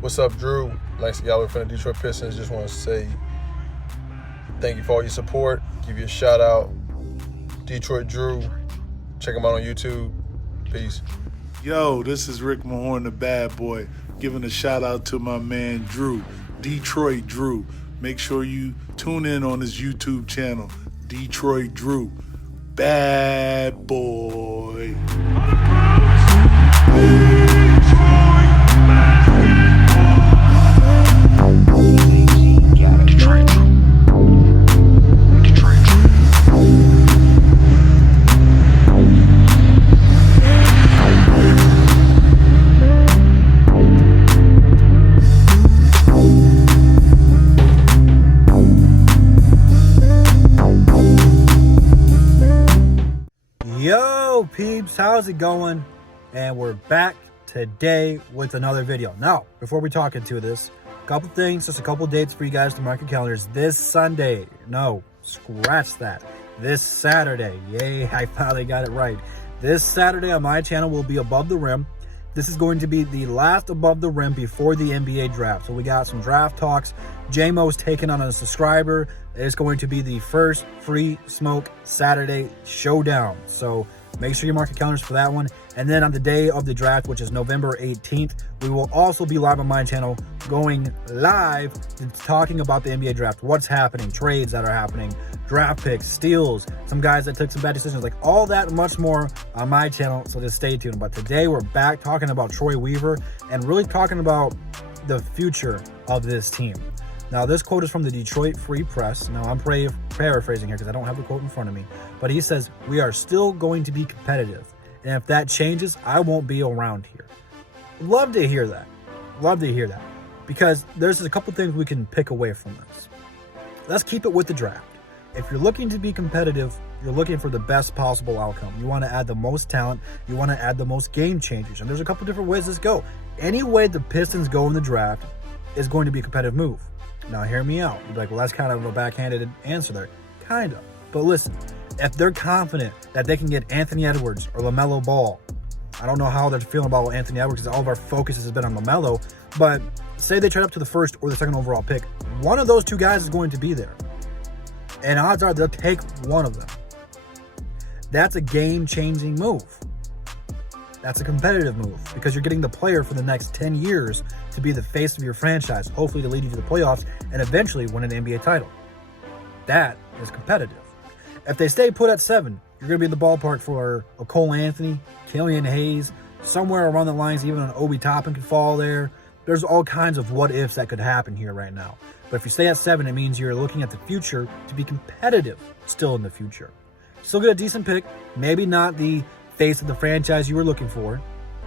What's up, Drew? Lance Galloway from the Detroit Pistons. Just want to say thank you for all your support. Give you a shout out. Detroit Drew. Check him out on YouTube. Peace. Yo, this is Rick Mahorn, the bad boy, giving a shout out to my man Drew, Detroit Drew. Make sure you tune in on his YouTube channel, Detroit Drew. Bad boy. Yo peeps, how's it going? And we're back today with another video. Now, before we talk into this, a couple things, just a couple dates for you guys to mark your calendars. This Sunday, no, scratch that. This Saturday, yay, I finally got it right. This Saturday on my channel will be Above the Rim. This is going to be the last Above the Rim before the NBA draft. So we got some draft talks. J-Mo's taking on a subscriber. It's going to be the first free smoke Saturday showdown. So make sure you mark your calendars for that one. And then on the day of the draft, which is November 18th, we will also be live on my channel going live talking about the NBA draft, what's happening, trades that are happening, draft picks, steals, some guys that took some bad decisions, like all that and much more on my channel. So just stay tuned. But today we're back talking about Troy Weaver and really talking about the future of this team. Now, this quote is from the Detroit Free Press. Now, I'm paraphrasing here because I don't have the quote in front of me. But he says, "We are still going to be competitive. And if that changes, I won't be around here." Love to hear that. Love to hear that. Because there's a couple things we can pick away from this. Let's keep it with the draft. If you're looking to be competitive, you're looking for the best possible outcome. You want to add the most talent. You want to add the most game changers. And there's a couple different ways this go. Any way the Pistons go in the draft is going to be a competitive move. Now, hear me out. You'd be like, well, that's kind of a backhanded answer there. Kind of. But listen, if they're confident that they can get Anthony Edwards or LaMelo Ball, I don't know how they're feeling about Anthony Edwards because all of our focus has been on LaMelo, but say they trade up to the first or the second overall pick, one of those two guys is going to be there. And odds are they'll take one of them. That's a game-changing move. That's a competitive move because you're getting the player for the next 10 years to be the face of your franchise, hopefully to lead you to the playoffs and eventually win an NBA title. That is competitive. If they stay put at 7, you're going to be in the ballpark for a Cole Anthony, Killian Hayes, somewhere around the lines, even an Obi Toppin could fall there. There's all kinds of what ifs that could happen here right now. But if you stay at 7, it means you're looking at the future to be competitive still in the future. Still get a decent pick, maybe not the face of the franchise you were looking for,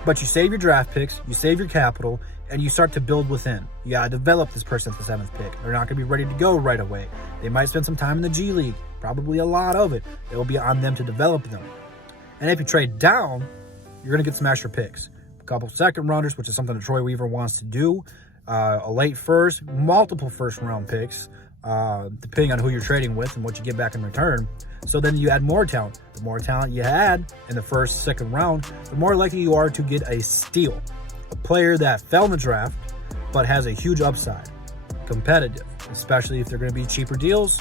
but you save your draft picks, you save your capital, and you start to build within. You gotta develop this person at the 7th pick. They're not gonna be ready to go right away. They might spend some time in the G League, probably a lot of it. It will be on them to develop them. And if you trade down, you're gonna get some extra picks. A couple second rounders, which is something that Troy Weaver wants to do. A late first, multiple first round picks, depending on who you're trading with and what you get back in return. So then you add more talent. The more talent you add in the first, second round, the more likely you are to get a steal. A player that fell in the draft, but has a huge upside. Competitive, especially if they're going to be cheaper deals,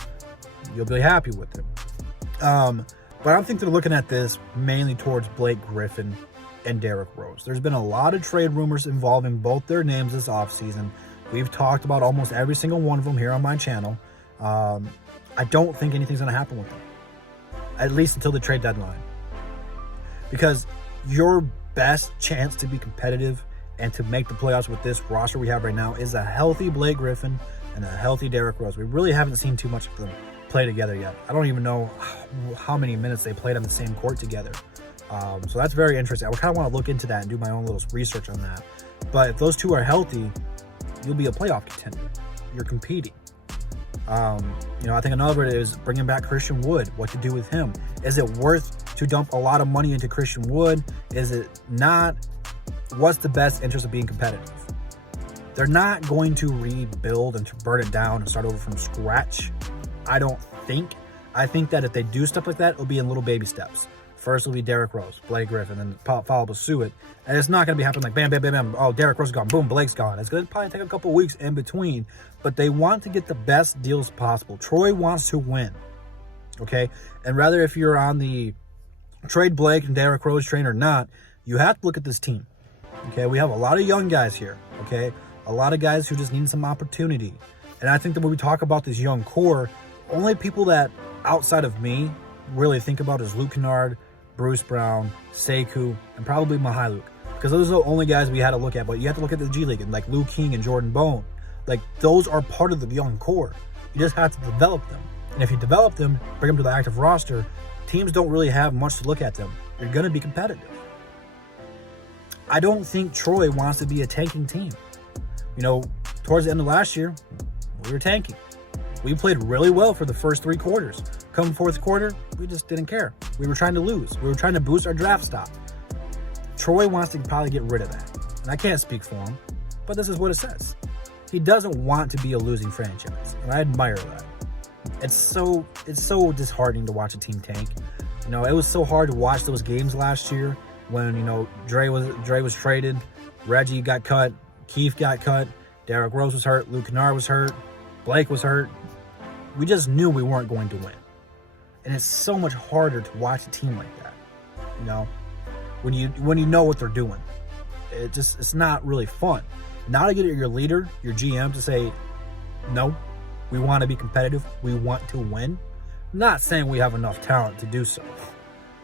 you'll be happy with them. But I think they're looking at this mainly towards Blake Griffin and Derrick Rose. There's been a lot of trade rumors involving both their names this offseason. We've talked about almost every single one of them here on my channel. I don't think anything's going to happen with them, at least until the trade deadline. Because your best chance to be competitive and to make the playoffs with this roster we have right now is a healthy Blake Griffin and a healthy Derrick Rose. We really haven't seen too much of them play together yet. I don't even know how many minutes they played on the same court together. So that's very interesting. I kind of want to look into that and do my own little research on that. But if those two are healthy, you'll be a playoff contender. You're competing. I think another is bringing back Christian Wood. What to do with him? Is it worth to dump a lot of money into Christian Wood? Is it not? What's the best interest of being competitive? They're not going to rebuild and to burn it down and start over from scratch. I don't think. I think that if they do stuff like that, it'll be in little baby steps. First will be Derrick Rose, Blake Griffin, and then follow up with Suet. And it's not going to be happening like bam, bam, bam, bam. Oh, Derrick Rose is gone. Boom, Blake's gone. It's going to probably take a couple weeks in between. But they want to get the best deals possible. Troy wants to win. Okay? And rather if you're on the trade Blake and Derrick Rose train or not, you have to look at this team. Okay? We have a lot of young guys here. Okay? A lot of guys who just need some opportunity. And I think that when we talk about this young core, only people that outside of me really think about is Luke Kennard, Bruce Brown, Sekou, and probably Mihailuk. Because those are the only guys we had to look at. But you have to look at the G League and like Luke King and Jordan Bone. Like those are part of the young core. You just have to develop them. And if you develop them, bring them to the active roster, teams don't really have much to look at them. You're going to be competitive. I don't think Troy wants to be a tanking team. You know, towards the end of last year, we were tanking. We played really well for the first 3 quarters. Come fourth quarter, we just didn't care. We were trying to lose. We were trying to boost our draft stock. Troy wants to probably get rid of that. And I can't speak for him, but this is what it says. He doesn't want to be a losing franchise, and I admire that. It's so disheartening to watch a team tank. You know, it was so hard to watch those games last year when, you know, Dre was traded, Reggie got cut, Keith got cut, Derrick Rose was hurt, Luke Kennard was hurt, Blake was hurt. We just knew we weren't going to win. And it's so much harder to watch a team like that. You know, when you know what they're doing. It's not really fun. Now to get your leader, your GM to say, no, we want to be competitive. We want to win. Not saying we have enough talent to do so.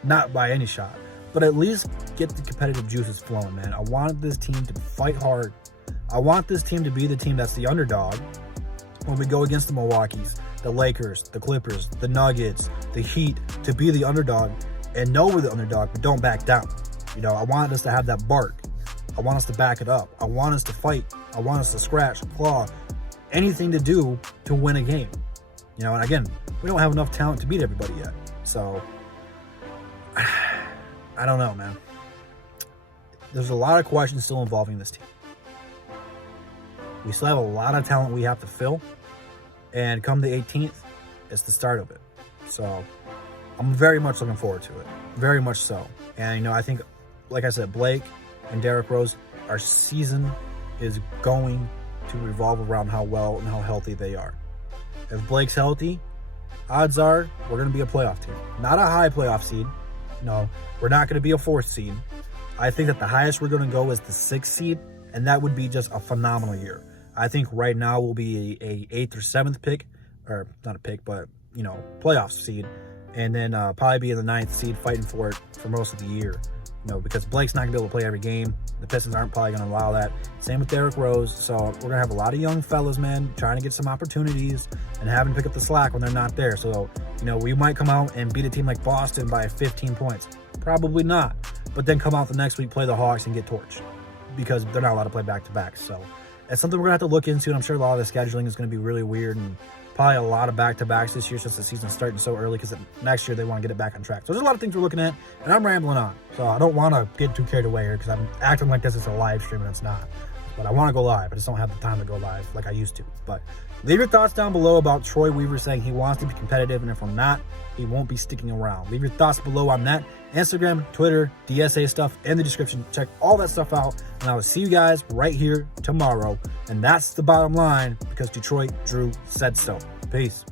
Not by any shot. But at least get the competitive juices flowing, man. I want this team to fight hard. I want this team to be the team that's the underdog when we go against the Milwaukees, the Lakers, the Clippers, the Nuggets, the Heat, to be the underdog and know we're the underdog, but don't back down. You know, I want us to have that bark. I want us to back it up. I want us to fight. I want us to scratch, claw, anything to do to win a game. You know, and again, we don't have enough talent to beat everybody yet. So, I don't know, man. There's a lot of questions still involving this team. We still have a lot of talent we have to fill. And come the 18th, it's the start of it. So, I'm very much looking forward to it. Very much so. And, you know, I think, like I said, Blake and Derrick Rose, our season is going to revolve around how well and how healthy they are. If Blake's healthy, odds are we're going to be a playoff team. Not a high playoff seed. No, we're not going to be a 4th seed. I think that the highest we're going to go is the 6th seed, and that would be just a phenomenal year. I think right now we'll be a 8th or 7th pick, or not a pick, but, you know, playoff seed, and then probably be in the 9th seed fighting for it for most of the year. You know, because Blake's not going to be able to play every game. The Pistons aren't probably going to allow that. Same with Derrick Rose. So we're going to have a lot of young fellas, man, trying to get some opportunities and having to pick up the slack when they're not there. So, you know, we might come out and beat a team like Boston by 15 points. Probably not. But then come out the next week, play the Hawks, and get torched because they're not allowed to play back-to-back. So it's something we're going to have to look into, and I'm sure a lot of the scheduling is going to be really weird and probably a lot of back-to-backs this year since the season's starting so early because next year they want to get it back on track. So there's a lot of things we're looking at, and I'm rambling on. So I don't want to get too carried away here because I'm acting like this is a live stream and it's not. But I want to go live. I just don't have the time to go live like I used to. But leave your thoughts down below about Troy Weaver saying he wants to be competitive, and if we're not, he won't be sticking around. Leave your thoughts below on that. Instagram, Twitter, DSA stuff in the description. Check all that stuff out, and I will see you guys right here tomorrow. And that's the bottom line because Detroit Drew said so. Peace.